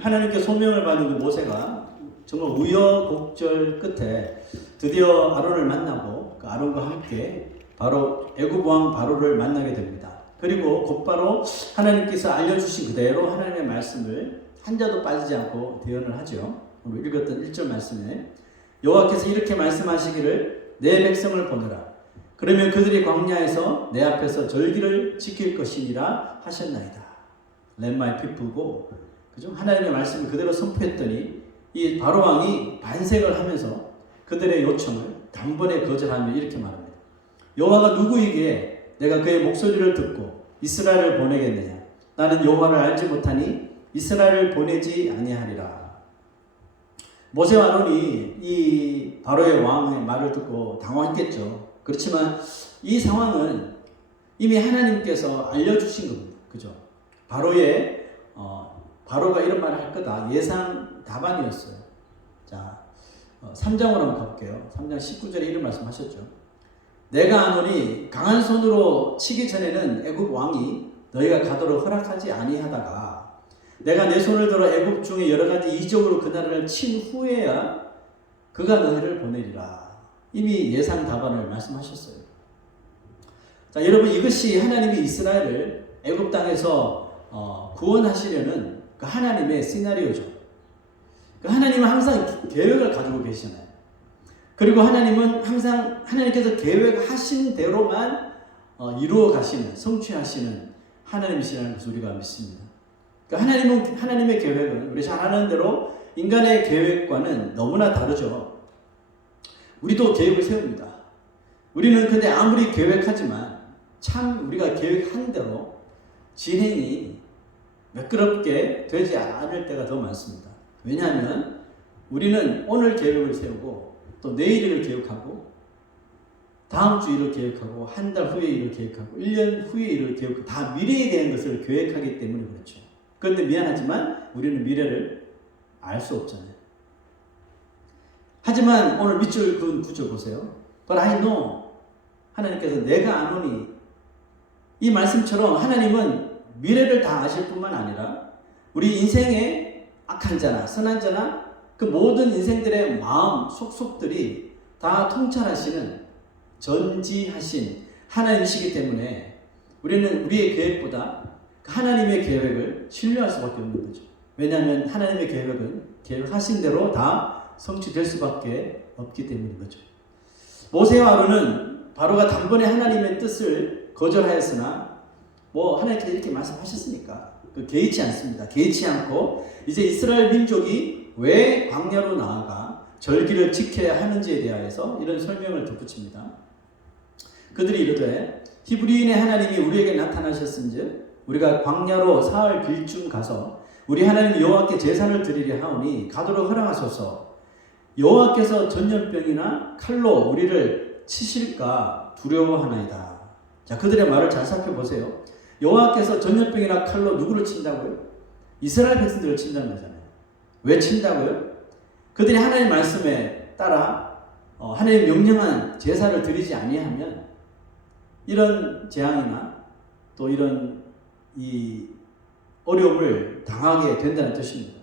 하나님께 소명을 받은 그 모세가 정말 우여곡절 끝에 드디어 아론을 만나고 그 아론과 함께 바로 애굽 왕 바로를 만나게 됩니다. 그리고 곧바로 하나님께서 알려주신 그대로 하나님의 말씀을 한자도 빠지지 않고 대언을 하죠. 오늘 읽었던 1절 말씀에 여호와께서 이렇게 말씀하시기를 내 백성을 보내라. 그러면 그들이 광야에서 내 앞에서 절기를 지킬 것이니라 하셨나이다. Let my people고, 그죠? 하나님의 말씀을 그대로 선포했더니 이 바로 왕이 반색을 하면서 그들의 요청을 단번에 거절하며 이렇게 말합니다. 여호와가 누구이기에 내가 그의 목소리를 듣고 이스라엘을 보내겠느냐? 나는 여호와를 알지 못하니 이스라엘을 보내지 아니하리라. 모세와 아론이 이 바로의 왕의 말을 듣고 당황했겠죠. 그렇지만 이 상황은 이미 하나님께서 알려주신 겁니다. 그죠? 바로가 이런 말을 할 거다. 예상 답안이었어요. 자, 3장으로 한번 가볼게요. 3장 19절에 이런 말씀하셨죠. 내가 아노니 강한 손으로 치기 전에는 애굽 왕이 너희가 가도록 허락하지 아니하다가 내가 내 손을 들어 애굽 중에 여러 가지 이적으로 그 나라를 친 후에야 그가 너희를 보내리라. 이미 예상 답안을 말씀하셨어요. 자, 여러분, 이것이 하나님이 이스라엘을 애굽 땅에서 구원하시려는 그 하나님의 시나리오죠. 그 하나님은 항상 계획을 가지고 계시잖아요. 그리고 하나님은 항상 하나님께서 계획하신 대로만 이루어 가시는, 성취하시는 하나님이시라는 것을 우리가 믿습니다. 그러니까 하나님의 계획은 우리 잘 아는 대로 인간의 계획과는 너무나 다르죠. 우리도 계획을 세웁니다. 우리는 근데 아무리 계획하지만 참 우리가 계획한 대로 진행이 매끄럽게 되지 않을 때가 더 많습니다. 왜냐하면 우리는 오늘 계획을 세우고 또 내일 일을 계획하고 다음 주 일을 계획하고 한 달 후에 일을 계획하고 1년 후에 일을 계획하고 다 미래에 대한 것을 계획하기 때문에 그렇죠. 그런데 미안하지만 우리는 미래를 알 수 없잖아요. 하지만 오늘 밑줄 그은 구절 보세요. But I know. 하나님께서 내가 아노니. 이 말씀처럼 하나님은 미래를 다 아실 뿐만 아니라 우리 인생의 악한 자나 선한 자나 그 모든 인생들의 마음 속속들이 다 통찰하시는 전지하신 하나님이시기 때문에 우리는 우리의 계획보다 하나님의 계획을 신뢰할 수밖에 없는 거죠. 왜냐하면 하나님의 계획은 계획하신 대로 다 성취될 수밖에 없기 때문인 거죠. 모세와 아론은 바로가 단번에 하나님의 뜻을 거절하였으나 하나님께서 이렇게 말씀하셨으니까 개의치 않습니다. 개의치 않고 이제 이스라엘 민족이 왜 광야로 나아가 절기를 지켜야 하는지에 대하여서 이런 설명을 덧붙입니다. 그들이 이르되 히브리인의 하나님이 우리에게 나타나셨은즉 우리가 광야로 사흘 길쯤 가서 우리 하나님 여호와께 제사를 드리려 하오니 가도록 허락하소서. 여호와께서 전염병이나 칼로 우리를 치실까 두려워하나이다. 자, 그들의 말을 잘 살펴보세요. 여호와께서 전염병이나 칼로 누구를 친다고요? 이스라엘 백성들을 친다는 거잖아요. 왜 친다고요? 그들이 하나님의 말씀에 따라 하나님 명령한 제사를 드리지 아니하면 이런 재앙이나 또 이런 이 어려움을 당하게 된다는 뜻입니다.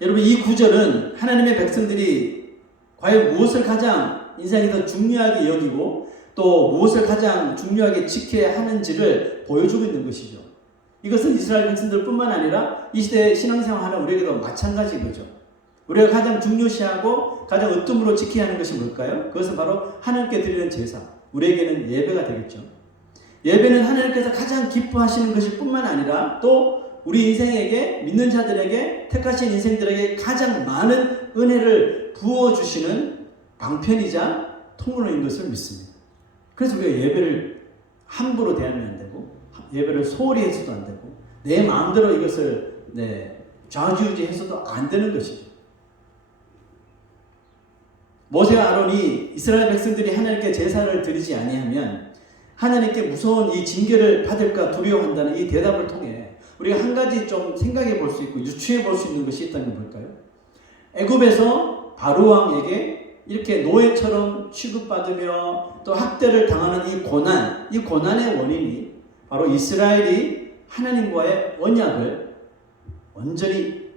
여러분, 이 구절은 하나님의 백성들이 과연 무엇을 가장 인생에서 중요하게 여기고 또 무엇을 가장 중요하게 지켜야 하는지를 보여주고 있는 것이죠. 이것은 이스라엘 백성들 뿐만 아니라 이 시대의 신앙생활하는 우리에게도 마찬가지인 거죠. 우리가 가장 중요시하고 가장 으뜸으로 지켜야 하는 것이 뭘까요? 그것은 바로 하나님께 드리는 제사, 우리에게는 예배가 되겠죠. 예배는 하나님께서 가장 기뻐하시는 것일 뿐만 아니라 또 우리 인생에게, 믿는 자들에게, 택하신 인생들에게 가장 많은 은혜를 부어주시는 방편이자 통로인 것을 믿습니다. 그래서 우리가 예배를 함부로 대하면 안 되고 예배를 소홀히 해서도 안 되고 내 마음대로 이것을 좌지우지해서도 안 되는 것이죠. 모세와 아론이 이스라엘 백성들이 하나님께 제사를 드리지 아니하면 하나님께 무서운 이 징계를 받을까 두려워한다는 이 대답을 통해 우리가 한 가지 좀 생각해 볼 수 있고 유추해 볼 수 있는 것이 있다면 뭘까요? 애굽에서 바로 왕에게 이렇게 노예처럼 취급받으며 또 학대를 당하는 이 고난의 원인이 바로 이스라엘이 하나님과의 완전히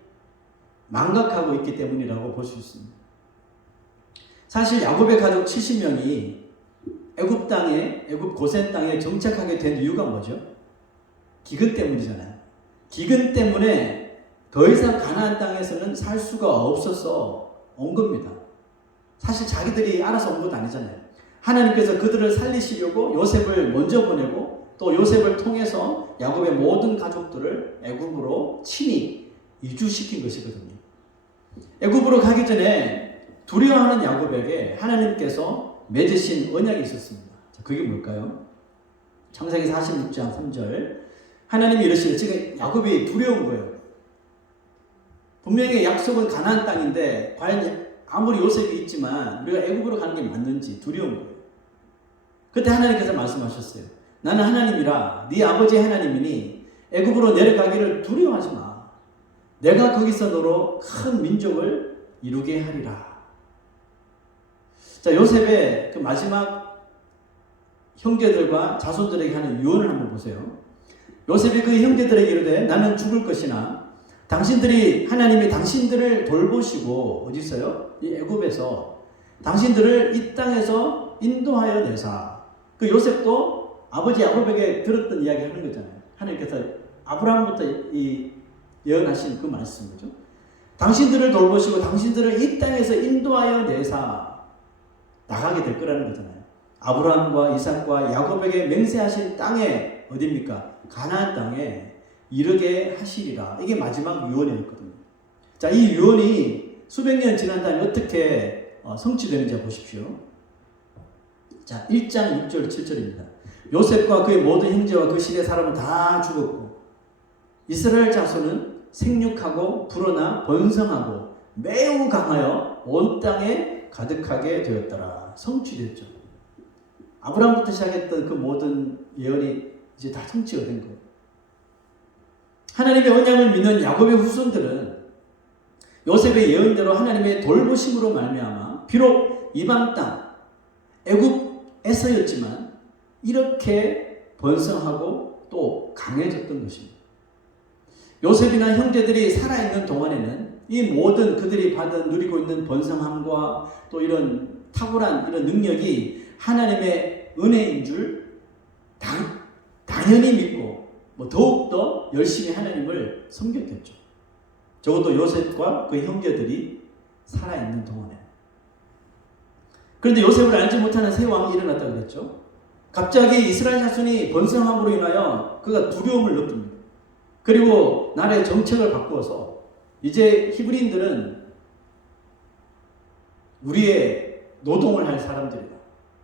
망각하고 있기 때문이라고 볼 수 있습니다. 사실 야곱의 가족 70명이 애굽 고센 땅에 정착하게 된 이유가 뭐죠? 기근 때문이잖아요. 기근 때문에 더 이상 가나안 땅에서는 살 수가 없어서 온 겁니다. 사실 자기들이 알아서 온 건 아니잖아요. 하나님께서 그들을 살리시려고 요셉을 먼저 보내고 또 요셉을 통해서 야곱의 모든 가족들을 애굽으로 친히 이주시킨 것이거든요. 애굽으로 가기 전에 두려워하는 야곱에게 하나님께서 맺으신 언약이 있었습니다. 그게 뭘까요? 창세기 46장 3절 하나님이 이러시죠. 지금 야곱이 두려운 거예요. 분명히 약속은 가나안 땅인데 과연 아무리 요셉이 있지만 우리가 애굽으로 가는 게 맞는지 두려운 거예요. 그때 하나님께서 말씀하셨어요. 나는 하나님이라 네 아버지 하나님이니 애굽으로 내려가기를 두려워하지 마. 내가 거기서 너로 큰 민족을 이루게 하리라. 자, 요셉의 그 마지막 형제들과 자손들에게 하는 유언을 한번 보세요. 요셉이 그 형제들에게 이르되 나는 죽을 것이나 당신들이 하나님이 당신들을 돌보시고 어디 있어요? 이 애굽에서 당신들을 이 땅에서 인도하여 내사. 그 요셉도 아버지 야곱에게 들었던 이야기 하는 거잖아요. 하나님께서 아브라함부터 이 예언하신 그 말씀이죠. 당신들을 돌보시고 당신들을 이 땅에서 인도하여 내사 나가게 될 거라는 거잖아요. 아브라함과 이삭과 야곱에게 맹세하신 땅에 어디입니까? 가나안 땅에 이르게 하시리라. 이게 마지막 유언이었거든요. 자, 이 유언이 수백 년 지난 다음에 어떻게 성취되는지 보십시오. 자, 1장 6절 7절입니다. 요셉과 그의 모든 형제와 그 시대 사람은 다 죽었고 이스라엘 자손은 생육하고 불어나 번성하고 매우 강하여 온 땅에 가득하게 되었더라. 성취됐죠. 아브라함부터 시작했던 그 모든 예언이 이제 다 성취가 된 거예요. 하나님의 언약을 믿는 야곱의 후손들은 요셉의 예언대로 하나님의 돌보심으로 말미암아 비록 이방 땅 애굽에서였지만 이렇게 번성하고 또 강해졌던 것입니다. 요셉이나 형제들이 살아있는 동안에는 이 모든 그들이 누리고 있는 번성함과 또 이런 탁월한 이런 능력이 하나님의 은혜인 줄 당연히 믿고 더욱더 열심히 하나님을 섬겼겠죠. 적어도 요셉과 그 형제들이 살아있는 동안에. 그런데 요셉을 알지 못하는 새 왕이 일어났다고 그랬죠. 갑자기 이스라엘 자손이 번성함으로 인하여 그가 두려움을 느낍니다. 그리고 나라의 정책을 바꾸어서 이제 히브리인들은 우리의 노동을 할 사람들이다.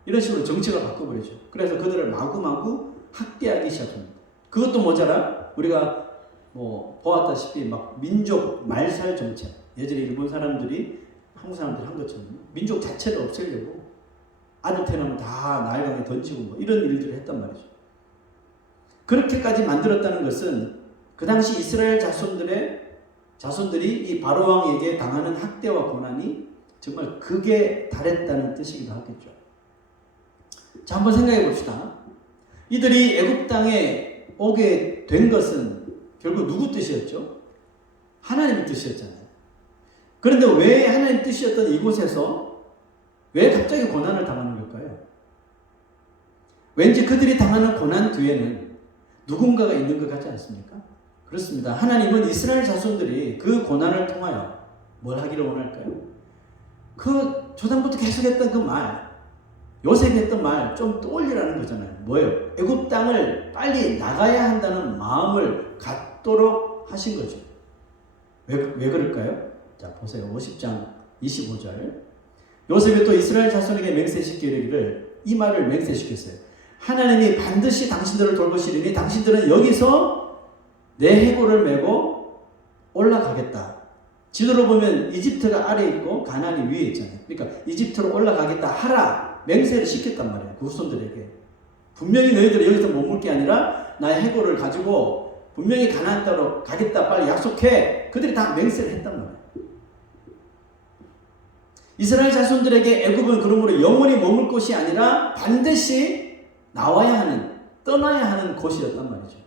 이런 식으로 정책을 바꿔버리죠. 그래서 그들을 마구마구 학대하기 시작합니다. 그것도 모자라 우리가 보았다시피 막 민족 말살 정책. 예전에 일본 사람들이 한국 사람들이 한 것처럼 민족 자체를 없애려고 아들 태어나면 다 나일강에 던지고 이런 일들을 했단 말이죠. 그렇게까지 만들었다는 것은 그 당시 이스라엘 자손들이 이 바로 왕에게 당하는 학대와 고난이 정말 극에 달했다는 뜻이기도 하겠죠. 자, 한번 생각해 봅시다. 이들이 애굽 땅에 오게 된 것은 결국 누구 뜻이었죠? 하나님의 뜻이었잖아요. 그런데 왜 하나님의 뜻이었던 이곳에서 왜 갑자기 고난을 당하는 걸까요? 왠지 그들이 당하는 고난 뒤에는 누군가가 있는 것 같지 않습니까? 그렇습니다. 하나님은 이스라엘 자손들이 그 고난을 통하여 뭘 하기를 원할까요? 그 조상부터 계속했던 그 말, 요셉이 했던 말 좀 떠올리라는 거잖아요. 뭐예요? 애굽 땅을 빨리 나가야 한다는 마음을 갖도록 하신 거죠. 왜 그럴까요? 자, 보세요. 50장 25절. 요셉이 또 이스라엘 자손에게 맹세시키기를 이르기를 이 말을 맹세시켰어요. 하나님이 반드시 당신들을 돌보시리니 당신들은 여기서 내 해골을 메고 올라가겠다. 지도로 보면 이집트가 아래에 있고 가나안이 위에 있잖아요. 그러니까 이집트로 올라가겠다 하라 맹세를 시켰단 말이에요. 그 후손들에게. 분명히 너희들이 여기서 머물 게 아니라 나의 해골을 가지고 분명히 가나안 땅으로 가겠다 빨리 약속해. 그들이 다 맹세를 했단 말이에요. 이스라엘 자손들에게 애굽은 그러므로 영원히 머물 곳이 아니라 반드시 나와야 하는, 떠나야 하는 곳이었단 말이죠.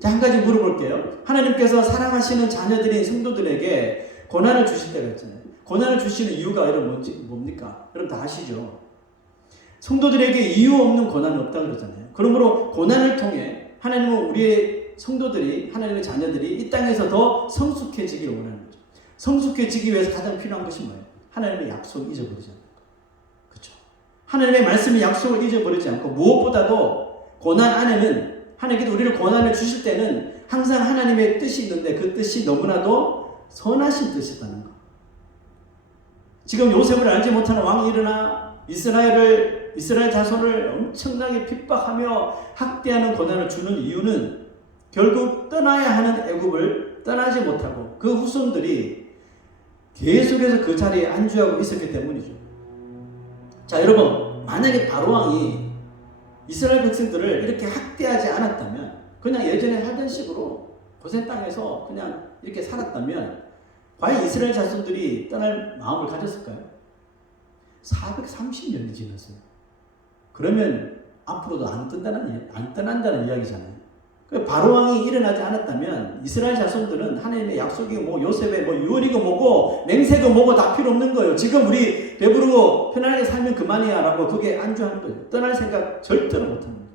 자, 한 가지 물어볼게요. 하나님께서 사랑하시는 자녀들인 성도들에게 고난을 주실 때가 있잖아요. 고난을 주시는 이유가 여러분 뭡니까? 여러분 다 아시죠? 성도들에게 이유 없는 고난은 없다고 그러잖아요. 그러므로 고난을 통해 하나님은 우리의 성도들이, 하나님의 자녀들이 이 땅에서 더 성숙해지기를 원하는 거죠. 성숙해지기 위해서 가장 필요한 것이 뭐예요? 하나님의 약속을 잊어버리지 않는 거. 그렇죠? 하나님의 말씀의 약속을 잊어버리지 않고 무엇보다도 고난 안에는 하나님께서 우리를 고난을 주실 때는 항상 하나님의 뜻이 있는데 그 뜻이 너무나도 선하신 뜻이라는 거. 지금 요셉을 알지 못하는 왕이 일어나 이스라엘 자손을 엄청나게 핍박하며 학대하는 고난을 주는 이유는 결국 떠나야 하는 애굽을 떠나지 못하고 그 후손들이 계속해서 그 자리에 안주하고 있었기 때문이죠. 자, 여러분, 만약에 바로왕이 이스라엘 백성들을 이렇게 학대하지 않았다면, 그냥 예전에 살던 식으로 고센 땅에서 그냥 이렇게 살았다면 과연 이스라엘 자손들이 떠날 마음을 가졌을까요? 430년이 지났어요. 그러면 앞으로도 안 떠난다는 이야기잖아요. 바로왕이 일어나지 않았다면 이스라엘 자손들은 하나님의 약속이고 뭐 요셉의 뭐 유언이고 뭐고 맹세고 뭐고 다 필요 없는 거예요. 지금 우리 배부르고 편안하게 살면 그만이야 라고 그게 안주하는 거예요. 떠날 생각 절대로 못하는 거예요.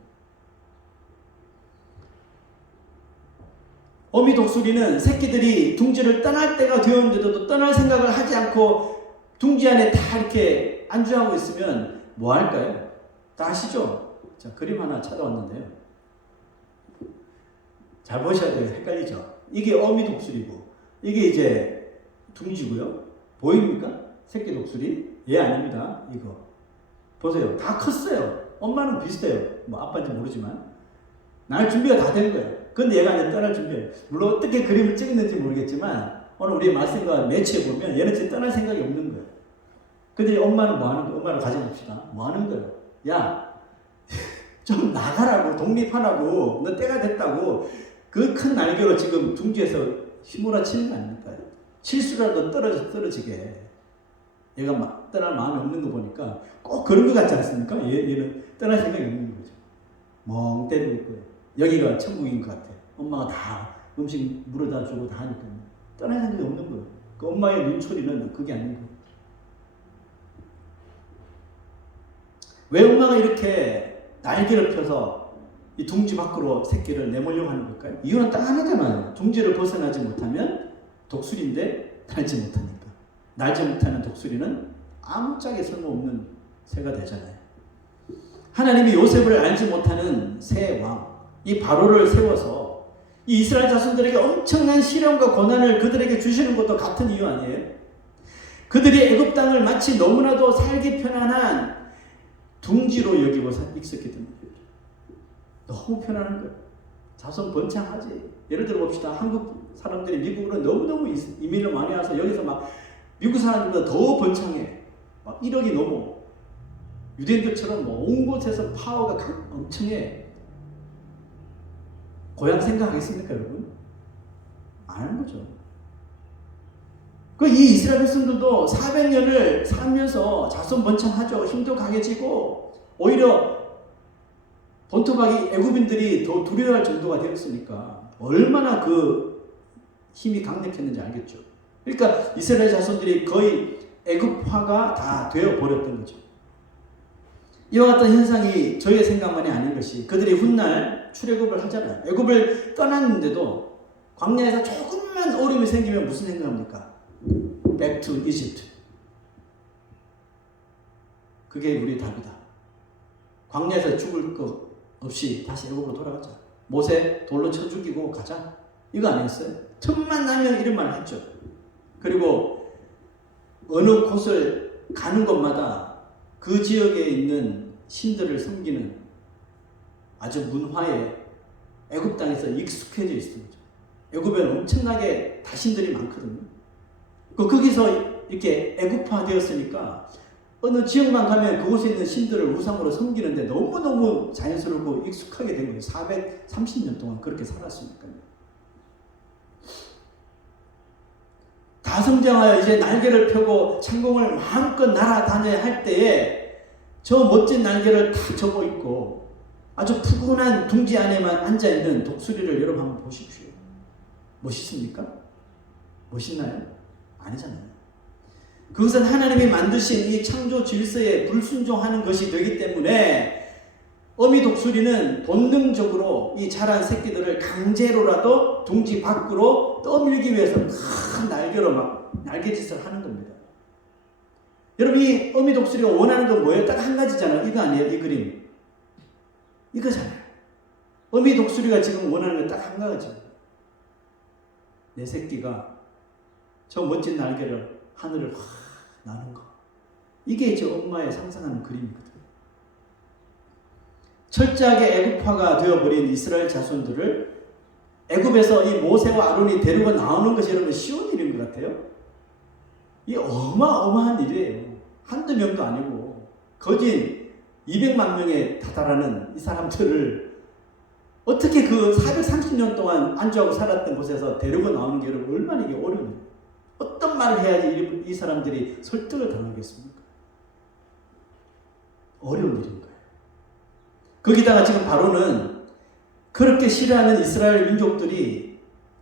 어미 독수리는 새끼들이 둥지를 떠날 때가 되었는데도 떠날 생각을 하지 않고 둥지 안에 다 이렇게 안주하고 있으면 뭐 할까요? 다 아시죠? 자, 그림 하나 찾아왔는데요. 잘 보셔야 돼요. 헷갈리죠? 이게 어미 독수리고 이게 이제 둥지고요. 보입니까? 새끼 독수리? 예, 아닙니다. 이거 보세요. 다 컸어요. 엄마는 비슷해요. 뭐 아빠인지 모르지만 날 준비가 다 된 거예요. 근데 얘가 이제 떠날 준비해요. 물론 어떻게 그림을 찍었는지 모르겠지만 오늘 우리의 말씀과 매치해보면 얘는 진짜 떠날 생각이 없는 거예요. 근데 엄마는 뭐 하는 거예요? 엄마를 가져봅시다. 뭐 하는 거예요? 야, 좀 나가라고, 독립하라고, 너 때가 됐다고 그 큰 날개로 지금 둥지에서 휘몰아 치는 거 아닙니까? 실수라도 떨어지게. 얘가 막 떠날 마음이 없는 거 보니까 꼭 그런 거 같지 않습니까? 얘는 떠날 생각이 없는 거죠. 멍 때리고 있고요. 여기가 천국인 것 같아. 엄마가 다 음식 물어다 주고 다 하니까 떠날 생각이 없는 거예요. 그 엄마의 눈초리는 그게 아닌 거예요. 왜 엄마가 이렇게 날개를 펴서 이 둥지 밖으로 새끼를 내몰려고 하는 걸까요? 이유는 딱 하나잖아요. 둥지를 벗어나지 못하면 독수리인데 날지 못하니까. 날지 못하는 독수리는 아무짝에 쓸모없는 새가 되잖아요. 하나님이 요셉을 알지 못하는 새 왕, 이 바로를 세워서 이 이스라엘 자손들에게 엄청난 시련과 고난을 그들에게 주시는 것도 같은 이유 아니에요? 그들이 애굽 땅을 마치 너무나도 살기 편안한 둥지로 여기고 있었기 때문에 너무 편안한 거예요. 자손 번창하지. 예를 들어 봅시다. 한국 사람들이 미국으로 너무너무 이민을 많이 와서 여기서 막 미국 사람들보다 더 번창해. 막 1억이 넘어. 유대인들처럼 뭐 온 곳에서 파워가 엄청해. 고향 생각하겠습니까, 여러분? 안 하는 거죠. 이 이스라엘 백성들도 400년을 살면서 자손 번창하죠. 힘도 강해지고 오히려 본토박이 애굽인들이 더 두려워할 정도가 되었으니까 얼마나 그 힘이 강력했는지 알겠죠. 그러니까 이스라엘 자손들이 거의 애굽화가 다 되어버렸던 거죠. 이와 같은 현상이 저희의 생각만이 아닌 것이 그들이 훗날 출애굽을 하잖아요. 애굽을 떠났는데도 광야에서 조금만 어려움이 생기면 무슨 생각합니까? Back to Egypt. 그게 우리 답이다. 광야에서 죽을 것 없이 다시 애굽으로 돌아가자. 모세 돌로 쳐 죽이고 가자. 이거 아니었어요? 틈만 나면 이런 말을 했죠. 그리고 어느 곳을 가는 곳마다 그 지역에 있는 신들을 섬기는 아주 문화에 애굽 땅에서 익숙해져 있습니다. 애굽에는 엄청나게 다신들이 많거든요. 거기서 이렇게 애굽화 되었으니까 어느 지역만 가면 그곳에 있는 신들을 우상으로 섬기는데 너무너무 자연스럽고 익숙하게 된 거예요. 430년 동안 그렇게 살았으니까요. 다 성장하여 이제 날개를 펴고 창공을 마음껏 날아다녀야 할 때에 저 멋진 날개를 다 접어 있고 아주 푸근한 둥지 안에만 앉아있는 독수리를 여러분 한번 보십시오. 멋있습니까? 멋있나요? 아니잖아요. 그것은 하나님이 만드신 이 창조 질서에 불순종하는 것이 되기 때문에 어미 독수리는 본능적으로 이 자란 새끼들을 강제로라도 둥지 밖으로 떠밀기 위해서 큰 날개로 막 날개짓을 하는 겁니다. 여러분, 이 어미 독수리가 원하는 건 뭐예요? 딱 한 가지잖아요. 이거 아니에요? 이 그림. 이거잖아요. 어미 독수리가 지금 원하는 건 딱 한 가지죠. 내 새끼가 저 멋진 날개를 하늘을 확 나는 거. 이게 저 엄마의 상상하는 그림이거든요. 철저하게 애국화가 되어버린 이스라엘 자손들을 애국에서 이 모세와 아론이 데리고 나오는 것이 여러분 쉬운 일인 것 같아요? 이 어마어마한 일이에요. 한두 명도 아니고 거진 200만 명에 다다라는 이 사람들을 어떻게 그 430년 동안 안주하고 살았던 곳에서 데리고 나오는 게 여러분 얼마나 이게 어려운 일이에요. 어떤 말을 해야지 이 사람들이 설득을 당하겠습니까? 어려운 일인 거예요. 거기다가 지금 바로는 그렇게 싫어하는 이스라엘 민족들이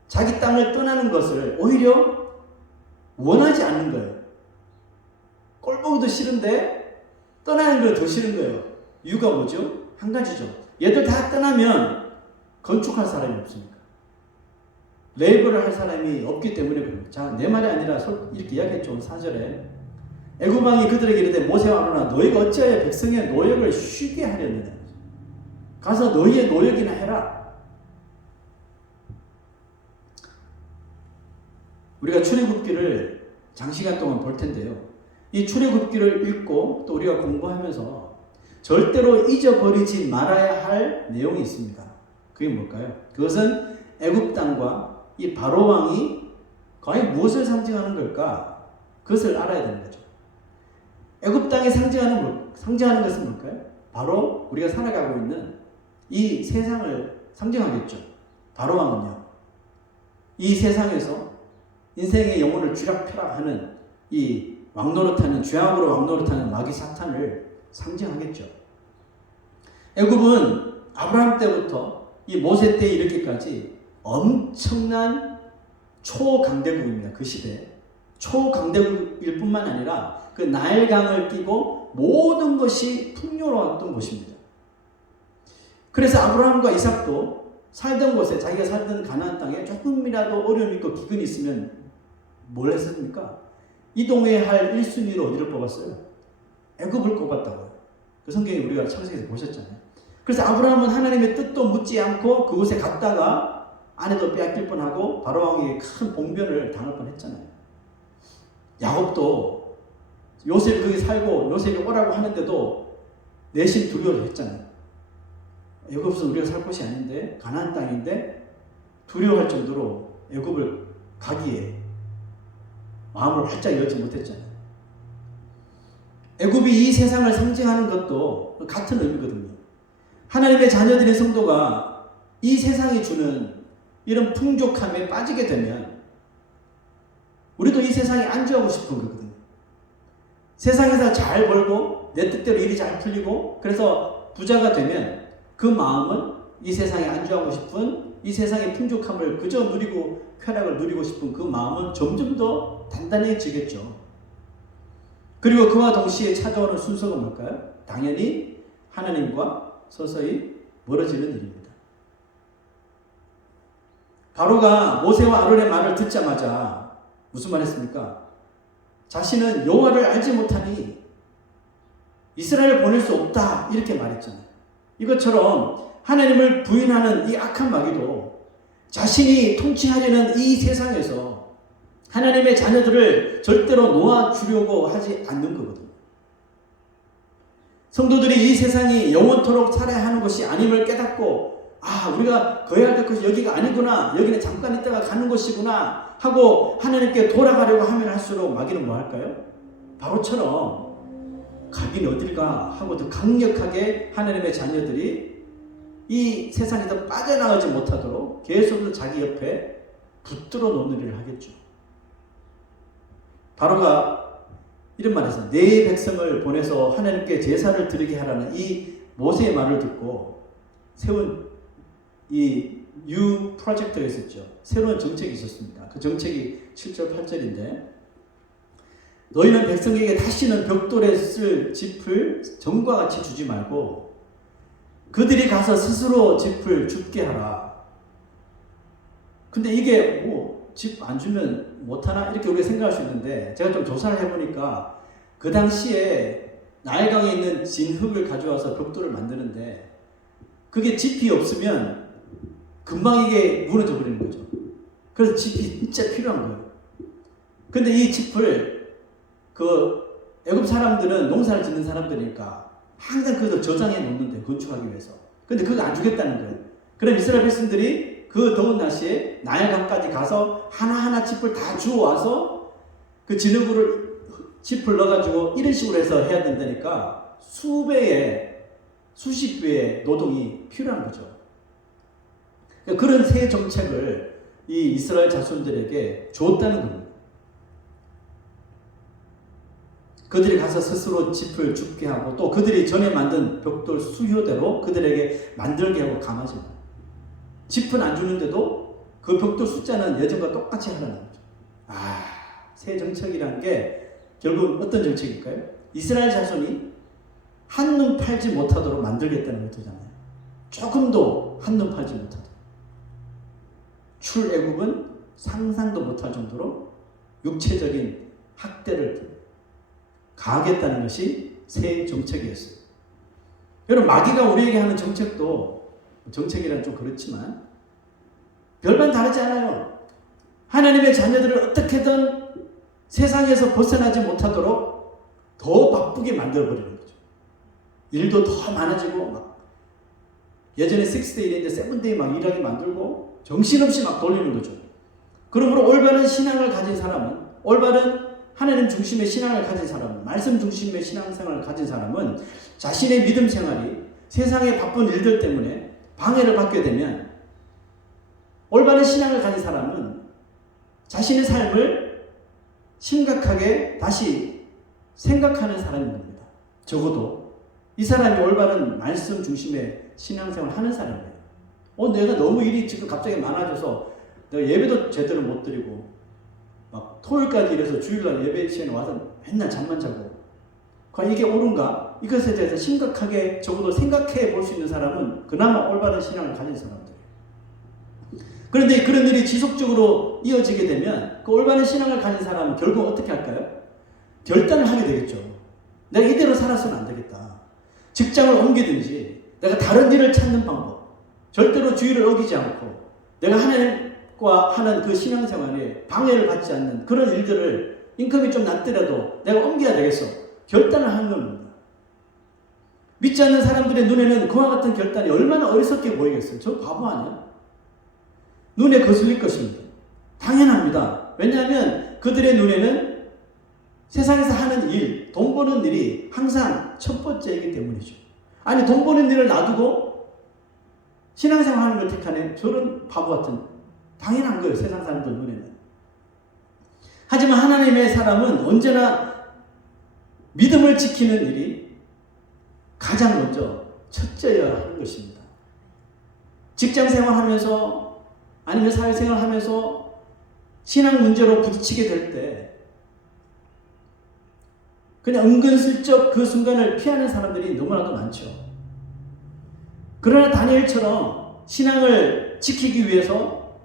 자기 땅을 떠나는 것을 오히려 원하지 않는 거예요. 꼴보기도 싫은데 떠나는 걸 더 싫은 거예요. 이유가 뭐죠? 한 가지죠. 얘들 다 떠나면 건축할 사람이 없으니까. 레이블을 할 사람이 없기 때문에 그래요. 자, 내 말이 아니라 이렇게 이야기했죠. 4절에 애굽왕이 그들에게 이르되 모세와 아론아 너희가 어찌하여 백성의 노역을 쉬게 하려느냐. 가서 너희의 노역이나 해라. 우리가 출애굽기를 장시간 동안 볼 텐데요. 이 출애굽기를 읽고 또 우리가 공부하면서 절대로 잊어버리지 말아야 할 내용이 있습니다. 그게 뭘까요? 그것은 애굽 땅과 이 바로 왕이 과연 무엇을 상징하는 걸까? 그것을 알아야 되는 거죠. 애굽 땅이 상징하는 것은 뭘까요? 바로 우리가 살아가고 있는 이 세상을 상징하겠죠. 바로 왕은요. 이 세상에서 인생의 영혼을 쥐락펴락하는 이 왕노릇하는 죄악으로 왕노릇하는 마귀 사탄을 상징하겠죠. 애굽은 아브라함 때부터 이 모세 때 이르기까지 엄청난 초강대국입니다. 그 시대에. 초강대국일 뿐만 아니라 그 나일강을 끼고 모든 것이 풍요로웠던 곳입니다. 그래서 아브라함과 이삭도 살던 곳에 자기가 살던 가나안 땅에 조금이라도 어려움이 있고 기근이 있으면 뭘 했습니까? 이동해야 할 1순위로 어디를 뽑았어요? 애굽을 꼽았다고요. 그 성경에 우리가 창세기에서 보셨잖아요. 그래서 아브라함은 하나님의 뜻도 묻지 않고 그곳에 갔다가 아내도 빼앗길 뻔하고 바로왕에게 큰 봉변을 당할 뻔했잖아요. 야곱도 요셉이 거기 살고 요셉이 오라고 하는데도 내심 두려워했잖아요. 애굽은 우리가 살 곳이 아닌데 가나안 땅인데 두려워할 정도로 애굽을 가기에 마음을 활짝 열지 못했잖아요. 애굽이 이 세상을 상징하는 것도 같은 의미거든요. 하나님의 자녀들의 성도가 이 세상이 주는 이런 풍족함에 빠지게 되면 우리도 이 세상에 안주하고 싶은 거거든요. 세상에서 잘 벌고 내 뜻대로 일이 잘 풀리고 그래서 부자가 되면 그 마음은 이 세상에 안주하고 싶은 이 세상의 풍족함을 그저 누리고 쾌락을 누리고 싶은 그 마음은 점점 더 단단해지겠죠. 그리고 그와 동시에 찾아오는 순서가 뭘까요? 당연히 하나님과 서서히 멀어지는 일입니다. 바로가 모세와 아론의 말을 듣자마자 무슨 말 했습니까? 자신은 여호와를 알지 못하니 이스라엘을 보낼 수 없다 이렇게 말했잖아요. 이것처럼 하나님을 부인하는 이 악한 마귀도 자신이 통치하려는 이 세상에서 하나님의 자녀들을 절대로 놓아주려고 하지 않는 거거든요. 성도들이 이 세상이 영원토록 살아야 하는 것이 아님을 깨닫고 우리가 거해야 될 것이 여기가 아니구나, 여기는 잠깐 있다가 가는 곳이구나 하고 하나님께 돌아가려고 하면 할수록 마귀는 뭐 할까요? 바로처럼 가긴 어딜 가 하고 더 강력하게 하나님의 자녀들이 이 세상에서 빠져나가지 못하도록 계속 자기 옆에 붙들어 놓는 일을 하겠죠. 바로가 이런 말에서 내 백성을 보내서 하나님께 제사를 드리게 하라는 이 모세의 말을 듣고 세운 이 뉴 프로젝트가 있었죠. 새로운 정책이 있었습니다. 그 정책이 7절 8절인데 너희는 백성에게 다시는 벽돌에 쓸 짚을 전과 같이 주지 말고 그들이 가서 스스로 짚을 줍게 하라. 근데 이게 뭐 집 안 주면 못하나 이렇게 우리가 생각할 수 있는데 제가 좀 조사를 해보니까 그 당시에 나일강에 있는 진흙을 가져와서 벽돌을 만드는데 그게 짚이 없으면 금방 이게 무너져 버리는 거죠. 그래서 짚이 진짜 필요한 거예요. 근데 이 짚을 그 애굽 사람들은 농사를 짓는 사람들이니까 항상 그걸 저장해 놓는데 건축하기 위해서. 근데 그거 안 주겠다는 거예요. 그럼 이스라엘 백성들이 그 더운 날씨에 나일강까지 가서 하나하나 짚을 다 주워와서 그 진흙으로 짚을 넣어가지고 이런 식으로 해서 해야 된다니까 수십 배의 노동이 필요한 거죠. 그러니까 그런 새 정책을 이 이스라엘 자손들에게 줬다는 겁니다. 그들이 가서 스스로 짚을 줍게 하고 또 그들이 전에 만든 벽돌 수효대로 그들에게 만들게 하고 감하지 마. 짚은 안 주는데도 그 벽돌 숫자는 예전과 똑같이 하라는 거죠. 새 정책이라는 게 결국 어떤 정책일까요? 이스라엘 자손이 한눈 팔지 못하도록 만들겠다는 것이잖아요. 조금도 한눈 팔지 못하도록. 출애굽은 상상도 못할 정도로 육체적인 학대를 가하겠다는 것이 새 정책이었어요. 여러분 마귀가 우리에게 하는 정책도 정책이란 좀 그렇지만 별반 다르지 않아요. 하나님의 자녀들을 어떻게든 세상에서 벗어나지 못하도록 더 바쁘게 만들어버리는 거죠. 일도 더 많아지고 막 예전에 6데이인데 7데이 막 일하게 만들고 정신없이 막 돌리는 거죠. 그러므로 올바른 신앙을 가진 사람은 올바른 하나님 중심의 신앙을 가진 사람은 말씀 중심의 신앙생활을 가진 사람은 자신의 믿음 생활이 세상의 바쁜 일들 때문에 방해를 받게 되면 올바른 신앙을 가진 사람은 자신의 삶을 심각하게 다시 생각하는 사람인 겁니다. 적어도 이 사람이 올바른 말씀 중심의 신앙생활을 하는 사람이에요. 내가 너무 일이 지금 갑자기 많아져서 내가 예배도 제대로 못 드리고 막 토요일까지 일해서 주일날 예배 시간에 와서 맨날 잠만 자고 과연 이게 옳은가? 이것에 대해서 심각하게 적어도 생각해 볼 수 있는 사람은 그나마 올바른 신앙을 가진 사람들이에요. 그런데 그런 일이 지속적으로 이어지게 되면 그 올바른 신앙을 가진 사람은 결국 어떻게 할까요? 결단을 하게 되겠죠. 내가 이대로 살아서는 안 되겠다. 직장을 옮기든지 내가 다른 일을 찾는 방법, 절대로 주의를 어기지 않고 내가 하나님과 하는 그 신앙생활에 방해를 받지 않는 그런 일들을 인컴이 좀 낮더라도 내가 옮겨야 되겠어. 결단을 하는 겁니다. 믿지 않는 사람들의 눈에는 그와 같은 결단이 얼마나 어리석게 보이겠어요. 저 바보 아니야? 눈에 거슬릴 것입니다. 당연합니다. 왜냐하면 그들의 눈에는 세상에서 하는 일, 돈 버는 일이 항상 첫 번째이기 때문이죠. 아니 돈 버는 일을 놔두고 신앙생활 하는 걸 택하는 저런 바보 같은 당연한 거예요. 세상 사람들 눈에는. 하지만 하나님의 사람은 언제나 믿음을 지키는 일이 가장 먼저 첫째여야 하는 것입니다. 직장생활 하면서 아니면 사회생활 하면서 신앙 문제로 부딪히게 될 때 그냥 은근슬쩍 그 순간을 피하는 사람들이 너무나도 많죠. 그러나 다니엘처럼 신앙을 지키기 위해서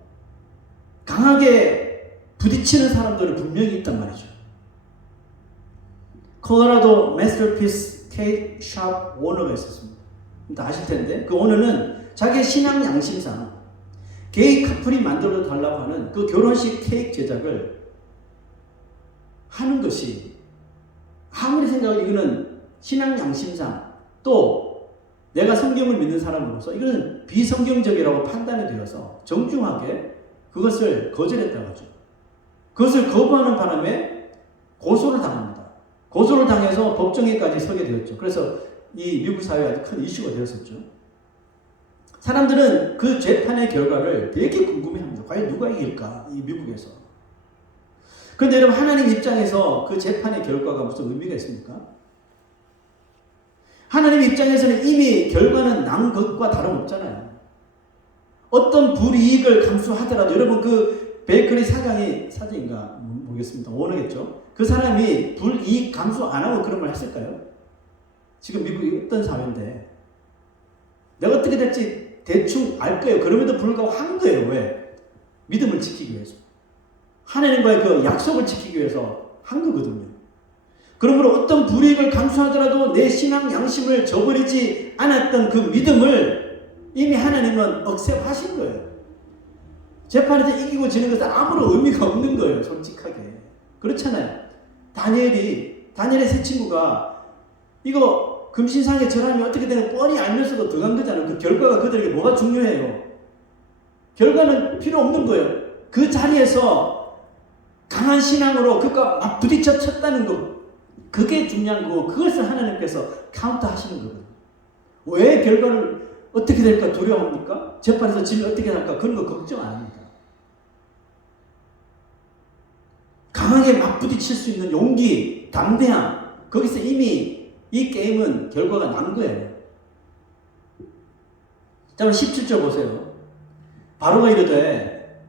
강하게 부딪히는 사람들은 분명히 있단 말이죠. 콜로라도 마스터피스 케이크 샵 오너가 있었습니다. 다 아실 텐데 그 오너는 자기의 신앙 양심상 게이 커플이 만들어 달라고 하는 그 결혼식 케이크 제작을 하는 것이 아무리 생각해도 이거는 신앙 양심상 또 내가 성경을 믿는 사람으로서 이거는 비성경적이라고 판단이 되어서 정중하게 그것을 거절했다고 하죠. 그것을 거부하는 바람에 고소를 당합니다. 고소를 당해서 법정에까지 서게 되었죠. 그래서 이 미국 사회에 아주 큰 이슈가 되었었죠. 사람들은 그 재판의 결과를 되게 궁금해합니다. 과연 누가 이길까? 이 미국에서. 그런데 여러분 하나님 입장에서 그 재판의 결과가 무슨 의미가 있습니까? 하나님 입장에서는 이미 결과는 난 것과 다름없잖아요. 어떤 불이익을 감수하더라도 여러분 그 베이커리 사장인가 모르겠습니다. 오너겠죠. 그 사람이 불이익 감수 안 하고 그런 걸 했을까요? 지금 미국이 어떤 사회인데 내가 어떻게 될지 대충 알 거예요. 그럼에도 불구하고 한 거예요. 왜? 믿음을 지키기 위해서. 하나님과의 그 약속을 지키기 위해서 한 거거든요. 그러므로 어떤 불이익을 감수하더라도 내 신앙 양심을 저버리지 않았던 그 믿음을 이미 하나님은 억셉하신 거예요. 재판에서 이기고 지는 것은 아무런 의미가 없는 거예요. 솔직하게. 그렇잖아요. 다니엘의 세 친구가 이거 금신상의 절함이 어떻게 되는 뻔히 알면서도 들어간 거잖아요. 그 결과가 그들에게 뭐가 중요해요? 결과는 필요 없는 거예요. 그 자리에서 강한 신앙으로 그가 막 부딪혀 쳤다는 거. 그게 중요한 거고 그것을 하나님께서 카운트 하시는 거거든요. 왜 결과를 어떻게 될까 두려워합니까? 재판에서 지면 어떻게 할까? 그런 거 걱정 안 합니다. 강하게 막 부딪힐 수 있는 용기, 담대함, 거기서 이미 이 게임은 결과가 난 거예요. 자, 17절 보세요. 바로가 이르되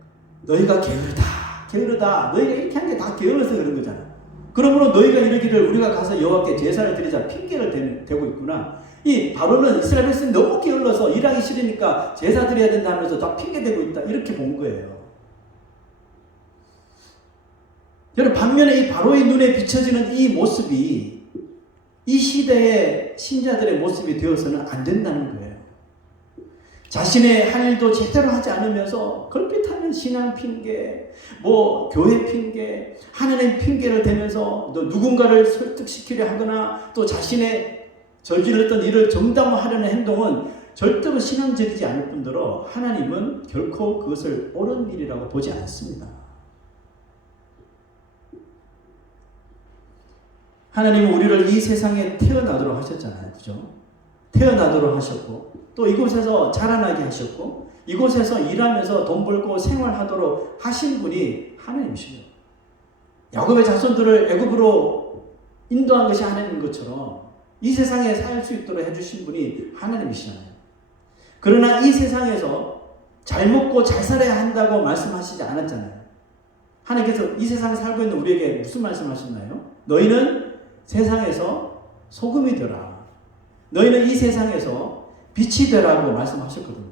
너희가 게으르다. 너희가 이렇게 한 게 다 게을러서 그런 거잖아. 그러므로 너희가 이르기를 우리가 가서 여호와께 제사를 드리자 핑계를 대고 있구나. 이 바로는 이스라엘 백성이 너무 게을러서 일하기 싫으니까 제사 드려야 된다 하면서 다 핑계대고 있다. 이렇게 본 거예요. 여러분 반면에 이 바로의 눈에 비춰지는 이 모습이 이 시대의 신자들의 모습이 되어서는 안 된다는 거예요. 자신의 할 일도 제대로 하지 않으면서 걸핏하면 신앙 핑계, 교회 핑계, 하나님 핑계를 대면서 누군가를 설득시키려 하거나 또 자신의 저질렀던 일을 정당화하려는 행동은 절대로 신앙적이지 않을 뿐더러 하나님은 결코 그것을 옳은 일이라고 보지 않습니다. 하나님은 우리를 이 세상에 태어나도록 하셨잖아요. 그죠? 태어나도록 하셨고 또 이곳에서 자라나게 하셨고 이곳에서 일하면서 돈 벌고 생활하도록 하신 분이 하나님이시죠. 야곱의 자손들을 애굽으로 인도한 것이 하나님인 것처럼 이 세상에 살 수 있도록 해주신 분이 하나님이시잖아요. 그러나 이 세상에서 잘 먹고 잘 살아야 한다고 말씀하시지 않았잖아요. 하나님께서 이 세상에 살고 있는 우리에게 무슨 말씀하셨나요? 너희는 세상에서 소금이 되라. 너희는 이 세상에서 빛이 되라고 말씀하셨거든요.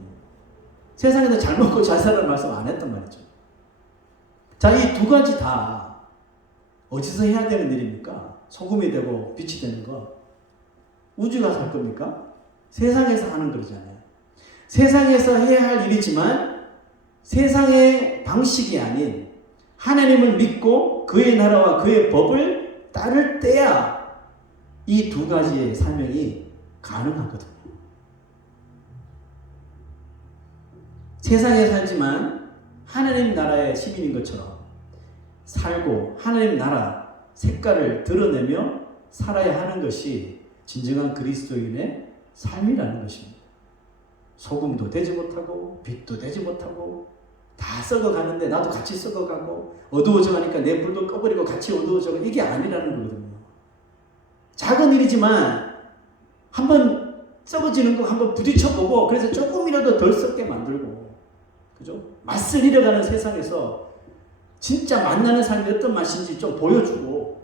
세상에서 잘 먹고 잘 살아라는 말씀 안 했단 말이죠. 자, 이 두 가지 다 어디서 해야 되는 일입니까? 소금이 되고 빛이 되는 거. 우주가 살 겁니까? 세상에서 하는 거잖아요. 세상에서 해야 할 일이지만 세상의 방식이 아닌 하나님을 믿고 그의 나라와 그의 법을 따를 때야 이 두 가지의 사명이 가능하거든요. 세상에 살지만 하나님 나라의 시민인 것처럼 살고 하나님 나라 색깔을 드러내며 살아야 하는 것이 진정한 그리스도인의 삶이라는 것입니다. 소금도 되지 못하고 빛도 되지 못하고 다 썩어가는데 나도 같이 썩어가고 어두워져 가니까 내 불도 꺼버리고 같이 어두워져 이게 아니라는 거거든요. 작은 일이지만 한번 썩어지는 거 한번 부딪혀보고 그래서 조금이라도 덜 썩게 만들고 그죠? 맛을 잃어가는 세상에서 진짜 만나는 삶이 어떤 맛인지 좀 보여주고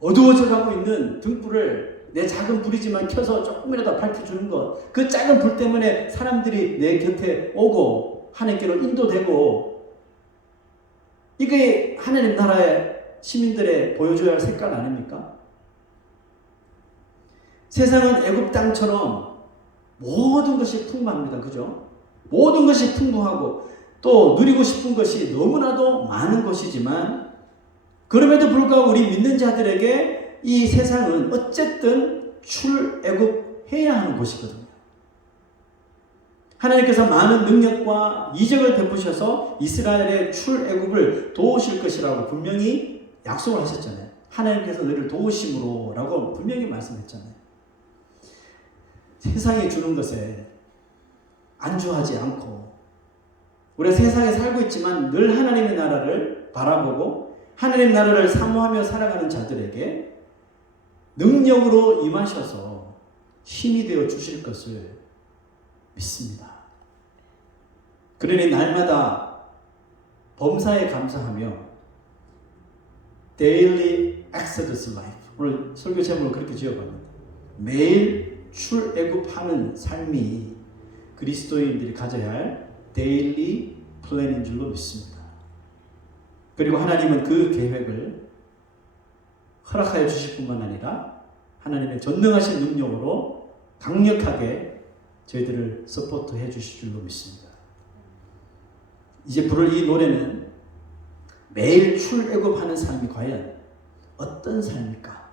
어두워져 가고 있는 등불을 내 작은 불이지만 켜서 조금이라도 밝혀주는 것, 그 작은 불 때문에 사람들이 내 곁에 오고 하나님께로 인도되고 이게 하나님 나라의 시민들의 보여줘야 할 색깔 아닙니까? 세상은 애굽 땅처럼 모든 것이 풍부합니다. 그죠? 모든 것이 풍부하고 또 누리고 싶은 것이 너무나도 많은 것이지만 그럼에도 불구하고 우리 믿는 자들에게 이 세상은 어쨌든 출애굽해야 하는 곳이거든요. 하나님께서 많은 능력과 이적을 베푸셔서 이스라엘의 출애굽을 도우실 것이라고 분명히 약속을 하셨잖아요. 하나님께서 너희를 도우심으로 라고 분명히 말씀했잖아요. 세상이 주는 것에 안주하지 않고 우리가 세상에 살고 있지만 늘 하나님의 나라를 바라보고 하나님 나라를 사모하며 살아가는 자들에게 능력으로 임하셔서 힘이 되어 주실 것을 믿습니다. 그러니 날마다 범사에 감사하며 Daily Exodus Life, 오늘 설교 제목을 그렇게 지어봤는데 매일 출애굽하는 삶이 그리스도인들이 가져야 할 데일리 플랜인 줄로 믿습니다. 그리고 하나님은 그 계획을 허락하여 주실 뿐만 아니라 하나님의 전능하신 능력으로 강력하게 저희들을 서포트해 주실 줄로 믿습니다. 이제 부를 이 노래는 매일 출애굽하는 삶이 과연 어떤 삶일까?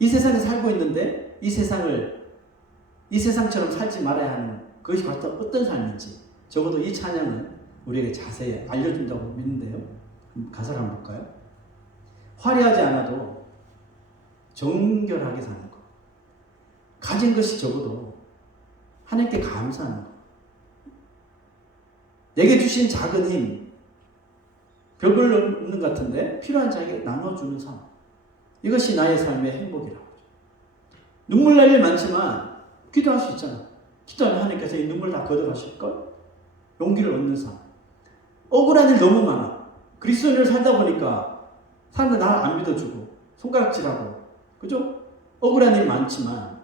이 세상에 살고 있는데 이 세상처럼 살지 말아야 하는 그것이 과연 어떤 삶인지 적어도 이 찬양은 우리에게 자세히 알려준다고 믿는데요. 가사를 한번 볼까요? 화려하지 않아도 정결하게 사는 것, 가진 것이 적어도 하나님께 감사하는 것, 내게 주신 작은 힘, 별별 없는 것 같은데 필요한 자에게 나눠주는 삶, 이것이 나의 삶의 행복이라고. 눈물 날 일 많지만 기도할 수 있잖아. 기도하면 하나님께서 이 눈물 다 걷어가실걸? 용기를 얻는 삶. 억울한 일 너무 많아. 그리스도인을 살다 보니까 사람들 나를 안 믿어주고 손가락질하고, 그죠? 억울한 일 많지만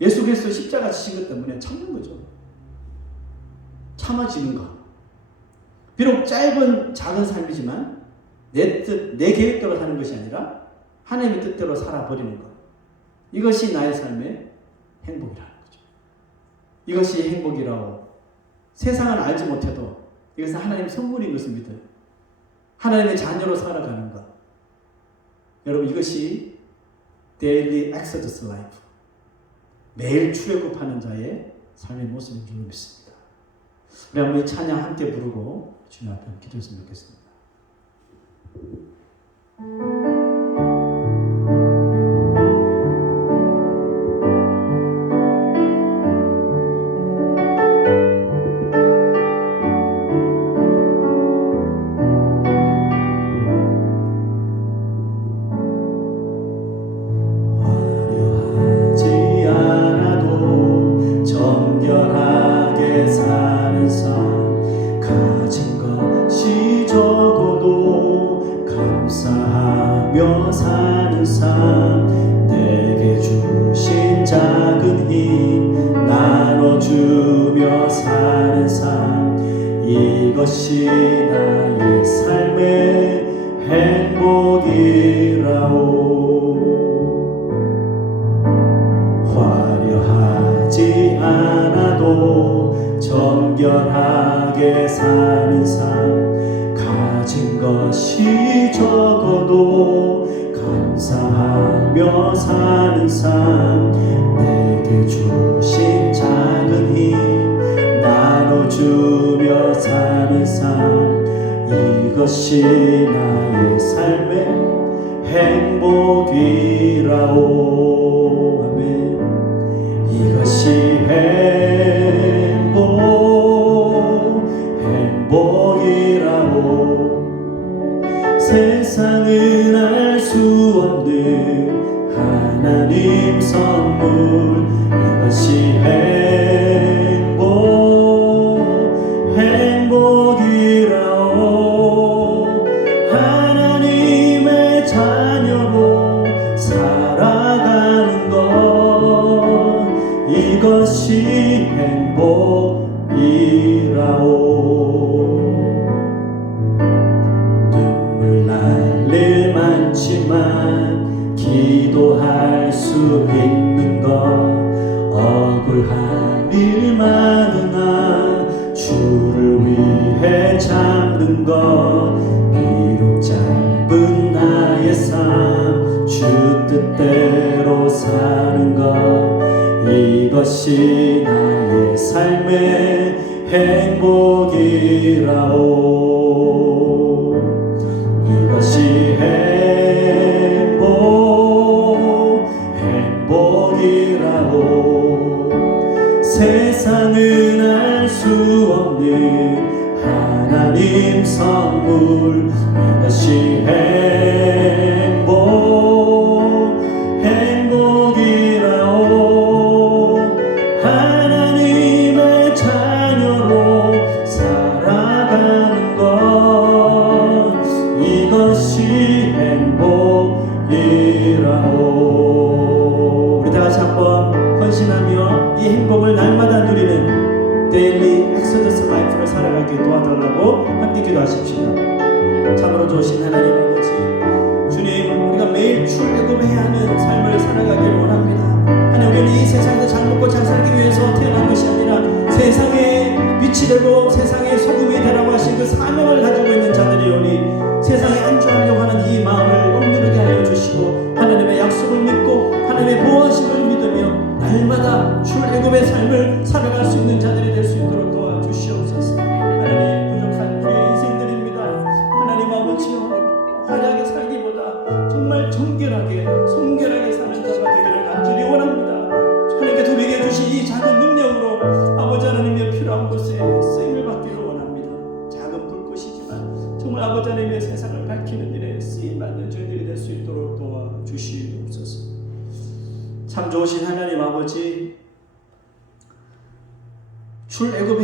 예수 그리스도 십자가 지신 것 때문에 참는 거죠. 참아지는 것. 비록 짧은 작은 삶이지만 내 뜻, 내 계획대로 사는 것이 아니라 하나님의 뜻대로 살아버리는 것. 이것이 나의 삶의 행복이라는 거죠. 이것이 행복이라고 세상은 알지 못해도 이것은 하나님의 선물인 것을 믿어요. 하나님의 자녀로 살아가는 것. 여러분, 이것이 Daily Exodus Life, 매일 출애굽하는 자의 삶의 모습인 줄 믿습니다. 우리 한번 이 찬양 함께 부르고 주님 앞에 기도했으면 좋겠습니다. 이것이 나의 삶의 행복이라오. 화려하지 않아도 정결하게 사는 삶, 가진 것이 적어도 감사하며 사는 삶, 내게 주신 작은 힘 나눠주며 사는 삶, 이것이 나의 삶의 행복이라오. 아멘. 이것이 행복이라오. 세상은 알 수 없는 하나님 선물, 이것이 행복이라오. 하나님의 자녀로 살아가는 것, 이것이 행복이라오. 눈물 날 일 많지만 기도할 수 있는 것, 억울한 일 많으나 주를 위해 참는 것, 비록 짧은 나의 삶 주 뜻대로 사는 것, 이것이 나의 삶의 행복이라오. 이것이 행복이라오. 세상은 알 수 없는 하나님 선물, 이것이 엑소더스 라이프를 살아가게 도와달라고 함께 기도하십시다. 참으로 좋으신 하나님 아버지, 주님, 우리가 매일 출애굽해야 하는 삶을 살아가기를 원합니다. 하나님, 우리는 이 세상에서 잘 먹고 잘 살기 위해서 태어난 것이 아니라 세상에 빛이 되고 세상에 소금이 되라고 하신 그 사명을 가지고 있는 자들이오니 세상에 안주하려고 하는 이 마음을 억누르게 하여 주시고 하나님의 약속을 믿고 하나님의 보호하심을 믿으며 날마다 출애굽의 삶을 살아갈 수 있는 자들이 될 수 있도록 도와주시옵소서. 하나님, 부족한 우리의 인생들입니다. 하나님 아버지여, 화려하게 살기보다 정말 정결하게 성결하게 사는 자가 되기를 간절히 원합니다. 하나님께 도배해 주신 이 작은 능력으로 아버지 하나님의 필요한 곳에 쓰임을 받기를 원합니다. 작은 불꽃이지만 정말 아버지 하나님의 세상을 밝히는 일에 쓰임받는 저희들이 될 수 있도록 도와주시옵소서. 참 좋으신 하나님 아버지, 출애굽